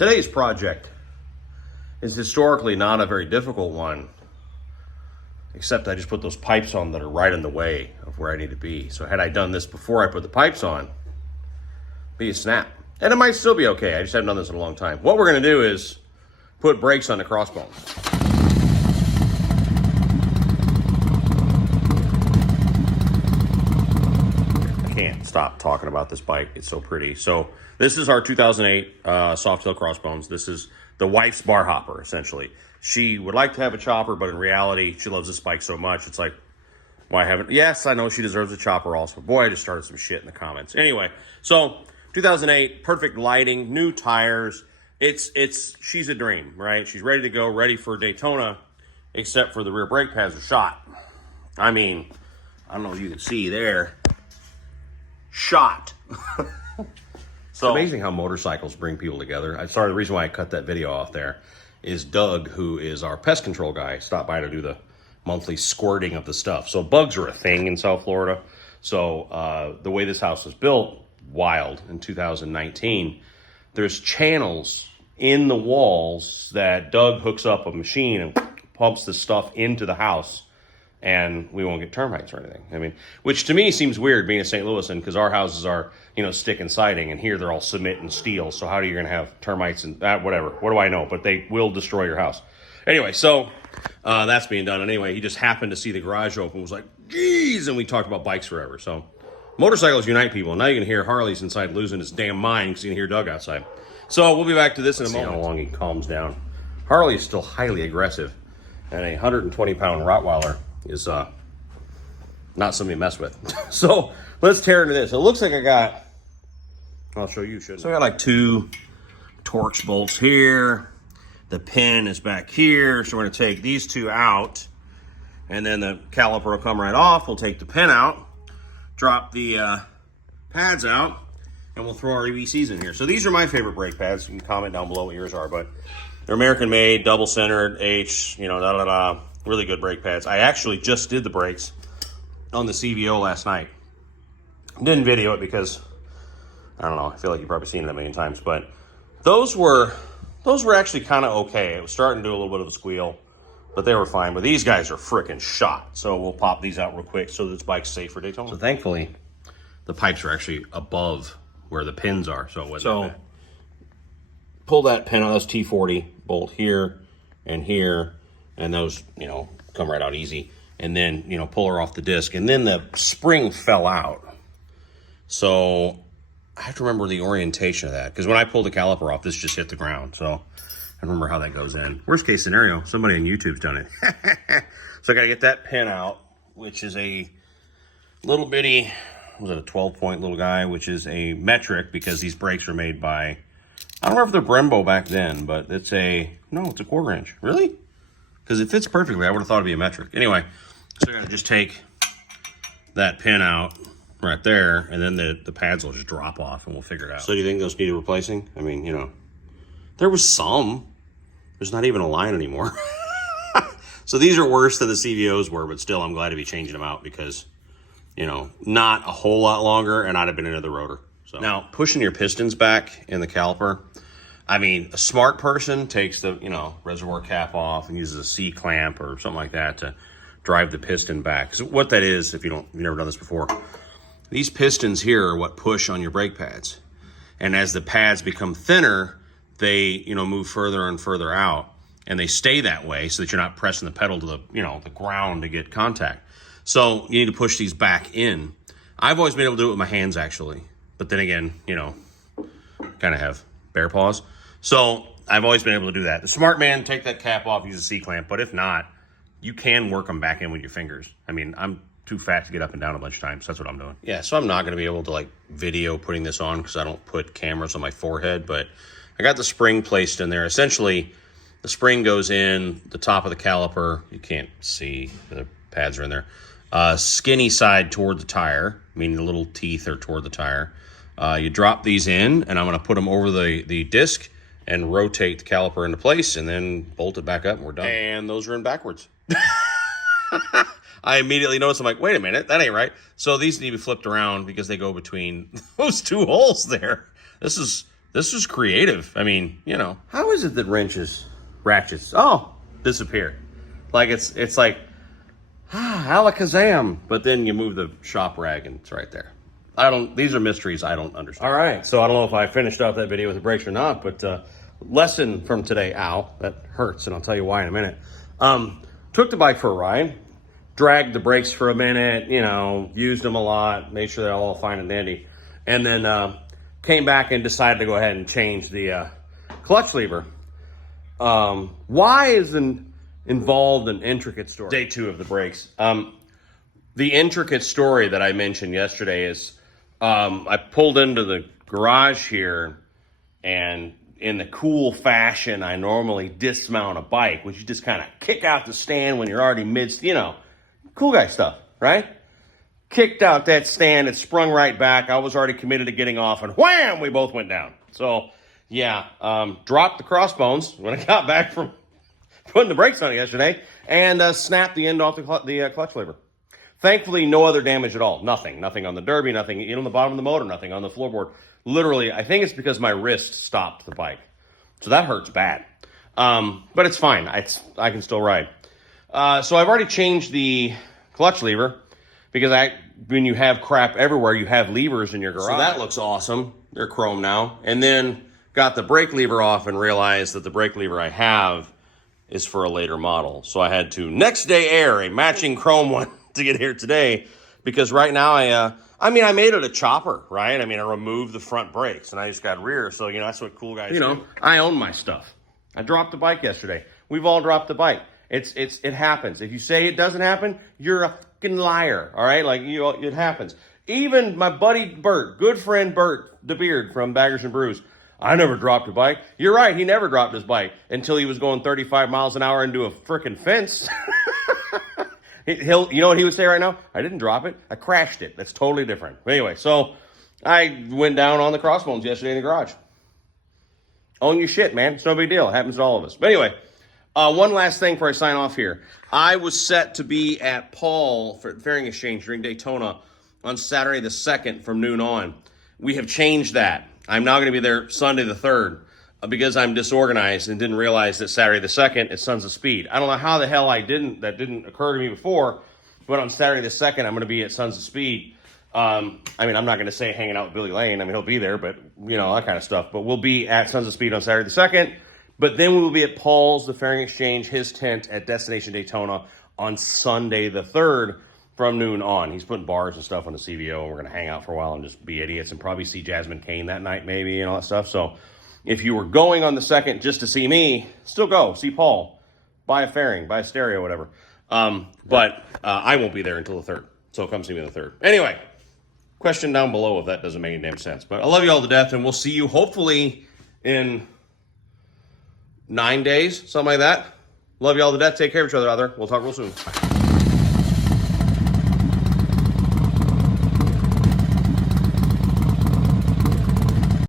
Today's project is historically not a very difficult one, except I just put those pipes on that are right in the way of where I need to be. So had I done this before I put the pipes on, it'd be a snap. And it might still be okay. I just haven't done this in a long time. What we're gonna do is put brakes on the crossbones. I can't stop talking about this bike. It's so pretty. So this is our 2008 Softail Crossbones. This is the wife's bar hopper, essentially. She would like to have a chopper, but in reality, she loves this bike so much. It's like, why haven't? Yes, I know she deserves a chopper also. Boy, I just started some shit in the comments. Anyway, so 2008, perfect lighting, new tires. She's a dream, right? She's ready to go, ready for Daytona, except for the rear brake pads are shot. I mean, I don't know if you can see there. Shot. So it's amazing how motorcycles bring people together. I'm sorry, the reason why I cut that video off there is Doug, who is our pest control guy, stopped by to do the monthly squirting of the stuff. So bugs are a thing in South Florida. So the way this house was built, wild, in 2019, there's channels in the walls that Doug hooks up a machine and pumps the stuff into the house, and we won't get termites or anything. I mean, which to me seems weird being in St. Louis, and because our houses are, you know, stick and siding, and here they're all cement and steel. So how are you going to have termites and that? Whatever. What do I know? But they will destroy your house. Anyway, so that's being done. And anyway, he just happened to see the garage open, was like, geez, and we talked about bikes forever. So motorcycles unite people. Now you can hear Harley's inside losing his damn mind because you can hear Doug outside. So we'll be back to this in a moment. See how long he calms down. Harley is still highly aggressive, and a 120-pound Rottweiler is not something to mess with. So let's tear into this. It looks like I got, I'll show you, shouldn't I? So I got like 2 Torx bolts here. The pin is back here. So we're gonna take these 2 out, and then the caliper will come right off. We'll take the pin out, drop the pads out, and we'll throw our EBCs in here. So these are my favorite brake pads. You can comment down below what yours are, but they're American made, double centered, H, you know, really good brake pads. I actually just did the brakes on the CVO last night. Didn't video it because, I don't know, I feel like you've probably seen it a million times, but those were actually kind of okay. It was starting to do a little bit of a squeal, but they were fine. But these guys are freaking shot. So we'll pop these out real quick so this bike's safe for Daytona. So thankfully, the pipes are actually above where the pins are. So pull that pin out, that's T40 bolt here and here, and those, you know, come right out easy. And then, you know, pull her off the disc. And then the spring fell out. So I have to remember the orientation of that, because when I pulled the caliper off, this just hit the ground. So I remember how that goes in. Worst case scenario, somebody on YouTube's done it. So I got to get that pin out, which is a little bitty, was it a 12-point little guy, which is a metric, because these brakes were made by, I don't know if they're Brembo back then, but it's a 1/4 inch. Really? Because it fits perfectly. I would have thought it'd be a metric. Anyway, so I got to just take that pin out right there, and then the pads will just drop off, and we'll figure it out. So do you think those needed replacing? I mean, you know, there was some. There's not even a line anymore. So these are worse than the CVOs were, but still, I'm glad to be changing them out because, you know, not a whole lot longer, and I'd have been into the rotor. So now, pushing your pistons back in the caliper, I mean, a smart person takes the, you know, reservoir cap off and uses a C-clamp or something like that to drive the piston back. So what that is, if you've never done this before, these pistons here are what push on your brake pads. And as the pads become thinner, they, you know, move further and further out, and they stay that way so that you're not pressing the pedal to the, you know, the ground to get contact. So you need to push these back in. I've always been able to do it with my hands, actually. But then again, you know, kind of have bear paws. So I've always been able to do that. The smart man, take that cap off, use a C-clamp. But if not, you can work them back in with your fingers. I mean, I'm too fat to get up and down a bunch of times. So that's what I'm doing. Yeah, so I'm not going to be able to, like, video putting this on because I don't put cameras on my forehead. But I got the spring placed in there. Essentially, the spring goes in the top of the caliper. You can't see. The pads are in there. Skinny side toward the tire, meaning the little teeth are toward the tire. You drop these in, and I'm going to put them over the disc and rotate the caliper into place, and then bolt it back up, and we're done. And those are in backwards. I immediately noticed, I'm like, wait a minute, that ain't right. So these need to be flipped around because they go between those 2 holes there. This is This is creative. I mean, you know, how is it that ratchets, disappear? Like it's like, alakazam. But then you move the shop rag and it's right there. These are mysteries I don't understand. All right, so I don't know if I finished off that video with the brakes or not, but lesson from today, ow, that hurts, and I'll tell you why in a minute. Took the bike for a ride, dragged the brakes for a minute, you know, used them a lot, made sure they're all fine and dandy, and then came back and decided to go ahead and change the clutch lever. Why is involved an intricate story? Day 2 of the brakes. The intricate story that I mentioned yesterday is I pulled into the garage here, and in the cool fashion I normally dismount a bike, which you just kind of kick out the stand when you're already you know, cool guy stuff, right? Kicked out that stand, it sprung right back. I was already committed to getting off, and wham, we both went down. So, yeah, dropped the crossbones when I got back from putting the brakes on it yesterday, and snapped the end off the clutch lever. Thankfully, no other damage at all. Nothing on the derby, nothing on the bottom of the motor, nothing on the floorboard. Literally, I think it's because my wrist stopped the bike. So that hurts bad. But it's fine. I can still ride. So I've already changed the clutch lever because when you have crap everywhere, you have levers in your garage. So that looks awesome. They're chrome now. And then got the brake lever off and realized that the brake lever I have is for a later model. So I had to next day air a matching chrome one to get here today, because right now I made it a chopper, right? I mean, I removed the front brakes and I just got rear. So, you know, that's what cool guys do. I own my stuff. I dropped the bike yesterday. We've all dropped the bike. It happens. If you say it doesn't happen, you're a fucking liar. All right. Like it happens. Even my buddy Bert, good friend Bert DeBeard from Baggers and Brews. I never dropped a bike. You're right. He never dropped his bike until he was going 35 miles an hour into a frickin' fence. You know what he would say right now? I didn't drop it. I crashed it. That's totally different. But anyway, so I went down on the crossbones yesterday in the garage. Own your shit, man. It's no big deal. It happens to all of us. But anyway, one last thing before I sign off here. I was set to be at Paul for Fairing Exchange during Daytona on Saturday the 2nd from noon on. We have changed that. I'm now going to be there Sunday the 3rd because I'm disorganized and didn't realize that Saturday the 2nd is Sons of Speed. I don't know how the hell that didn't occur to me before, but on Saturday the 2nd, I'm going to be at Sons of Speed. I'm not going to say hanging out with Billy Lane. I mean, he'll be there, but, you know, that kind of stuff. But we'll be at Sons of Speed on Saturday the 2nd. But then we will be at Paul's, the Fairing Exchange, his tent at Destination Daytona on Sunday the 3rd from noon on. He's putting bars and stuff on the CVO, and we're going to hang out for a while and just be idiots and probably see Jasmine Cain that night maybe and all that stuff. So if you were going on the 2nd just to see me, still go. See Paul. Buy a fairing. Buy a stereo, whatever. But I won't be there until the 3rd. So come see me on the 3rd. Anyway, question down below if that doesn't make any damn sense. But I love you all to death, and we'll see you hopefully in 9 days, something like that. Love you all to death. Take care of each other out there. We'll talk real soon. Bye.